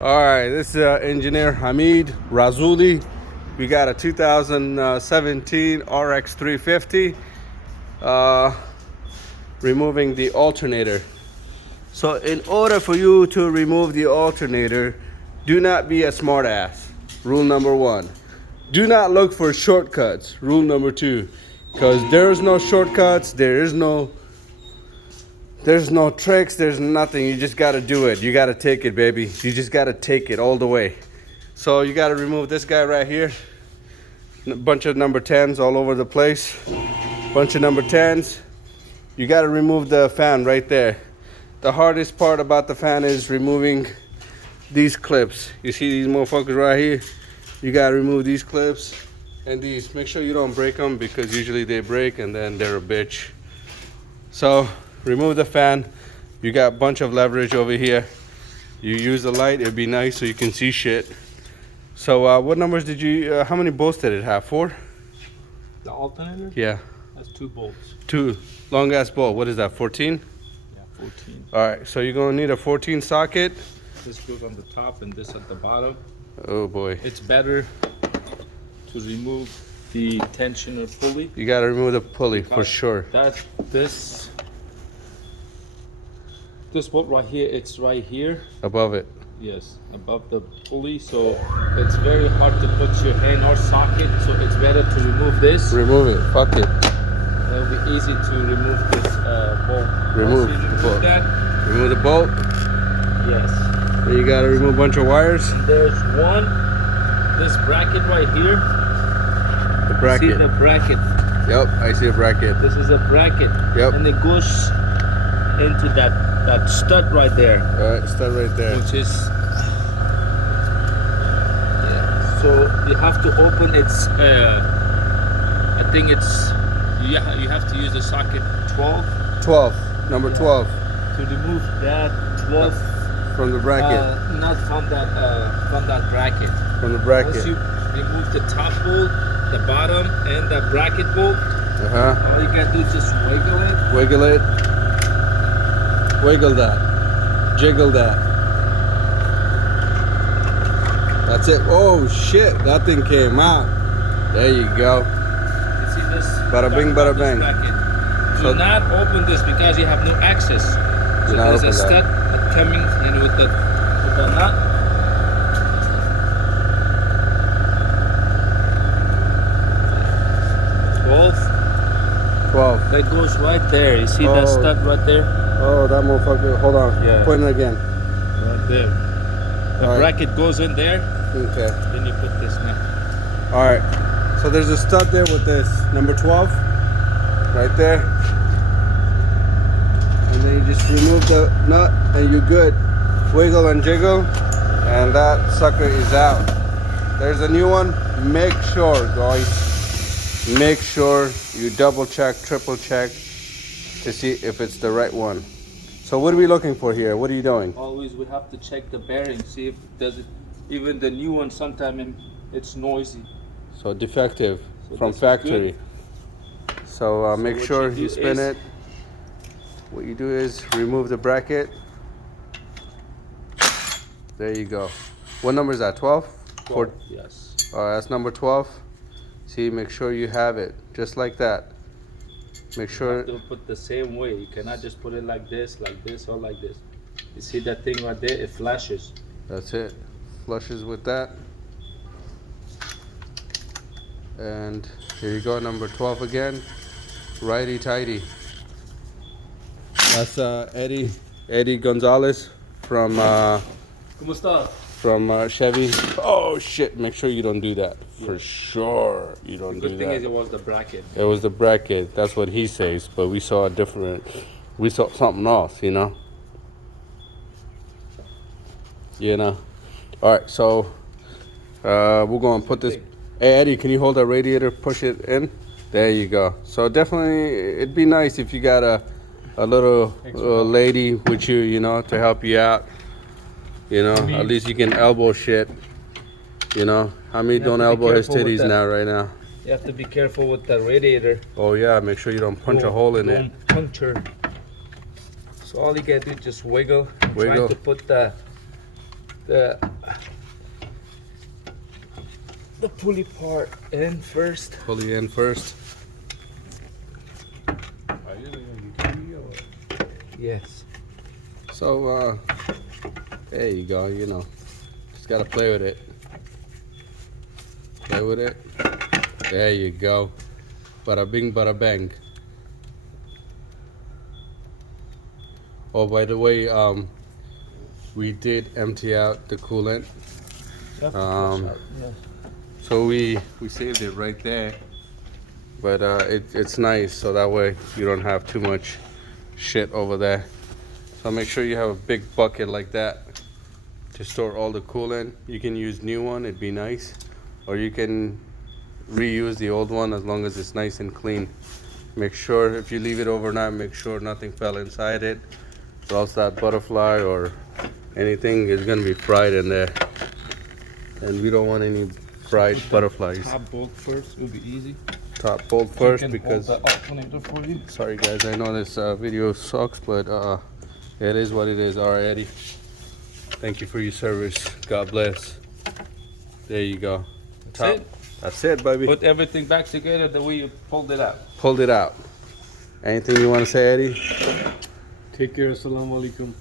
All right, this is engineer Hamid Razuli. We got a 2017 RX350, removing the alternator. So in order for you to remove the alternator, do not be a smart ass. Rule number one. Do not look for shortcuts. Rule number two. Because there's no shortcuts, there's no tricks, there's nothing. You just gotta do it. You gotta take it, baby. You just gotta take it all the way. So you gotta remove this guy right here. A bunch of number 10s all over the place. Bunch of number 10s. You gotta remove the fan right there. The hardest part about the fan is removing these clips. You see these motherfuckers right here? You gotta remove these clips and these. Make sure you don't break them because usually they break and then they're a bitch. So remove the fan. You got a bunch of leverage over here. You use the light, it'd be nice so you can see shit. So what numbers did you, how many bolts did it have? 4? The alternator? Yeah. That's 2 bolts. 2 long ass bolt. What is that, 14? Yeah, 14. Alright, so you're gonna need a 14 socket. This goes on the top and this at the bottom. Oh boy. It's better to remove the tensioner pulley. You gotta remove the pulley for sure. This bolt right here, it's right here. Above it. Yes, above the pulley. So it's very hard to put your hand or socket. So it's better to remove this. Remove it. Fuck it. It'll be easy to remove this bolt. Remove Once you the bolt. that, Remove the bolt. yes. Then you gotta remove a bunch of wires. And there's this bracket right here. The bracket. See the bracket? Yep, I see a bracket. This is a bracket. Yep. And it goes into that stud right there. Alright, start right there. Which is, yeah. So you have to open its, I think it's, you have to use the socket 12. 12, number 12. To remove that 12. From the bracket. Not from that bracket. From the bracket. Once you remove the top bolt, the bottom, and the bracket bolt, all you gotta do is just wiggle it. Wiggle it. Wiggle that. Jiggle that. That's it. Oh shit, that thing came out. There you go. You see this? Bada bing, bada bang. Do not open this because you have no access. So there's a stud coming in with the nut. 12. That goes right there. You see that stud right there? Oh, that motherfucker. Hold on. Yeah. Point it again. Right there. The bracket goes in there. Okay. Then you put this nut. Alright. So there's a stud there with this number 12. Right there. And then you just remove the nut and you're good. Wiggle and jiggle. And that sucker is out. There's a new one. Make sure, guys. Make sure you double check, triple check to see if it's the right one. So what are we looking for here? What are you doing? Always we have to check the bearing, see if it does it. Even the new one, sometimes it's noisy. So defective from factory. So make sure you spin it. What you do is remove the bracket. There you go. What number is that? 12? 12, yes. That's number 12. See, make sure you have it just like that. Make sure. You have to put the same way. You cannot just put it like this, or like this. You see that thing right there? It flashes. That's it. Flushes with that. And here you go, number 12 again. Righty tighty. That's Eddie Gonzalez from Chevy. Oh shit! Make sure you don't do that. For sure, you don't do that. The good thing is it was the bracket. It was the bracket. That's what he says. But we saw a different. We saw something else. You know. You know. All right. So we're gonna put this. Hey Eddie, can you hold that radiator? Push it in. There you go. So definitely, it'd be nice if you got a little lady with you, you know, to help you out. You know, at least you can elbow shit. You know, Hamid don't elbow his titties now, right now. You have to be careful with the radiator. Oh yeah, make sure you don't punch a hole in it. So all you gotta do is just wiggle. Wiggle. Trying to put the the pulley part in first. Pulley in first. Yes. So there you go, you know. Just gotta play with it. Play with it. There you go. Bada bing, bada bang. Oh, by the way, we did empty out the coolant. So we saved it right there. But it's nice, so that way you don't have too much shit over there. So make sure you have a big bucket like that to store all the coolant. You can use new one, it'd be nice, or you can reuse the old one as long as it's nice and clean. Make sure if you leave it overnight, make sure nothing fell inside it, or else that butterfly or anything is gonna be fried in there, and we don't want any fried butterflies. Top bolt first will be easy. Top bolt first, because the alternator for you. sorry guys, I know this video sucks, but it is what it is. All right, Eddie, thank you for your service. God bless. There you go. That's it. That's it, baby. Put everything back together the way you pulled it out. Pulled it out. Anything you want to say, Eddie? Take care. Assalamu alaikum.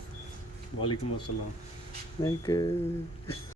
Wa alaikum assalam. Make it.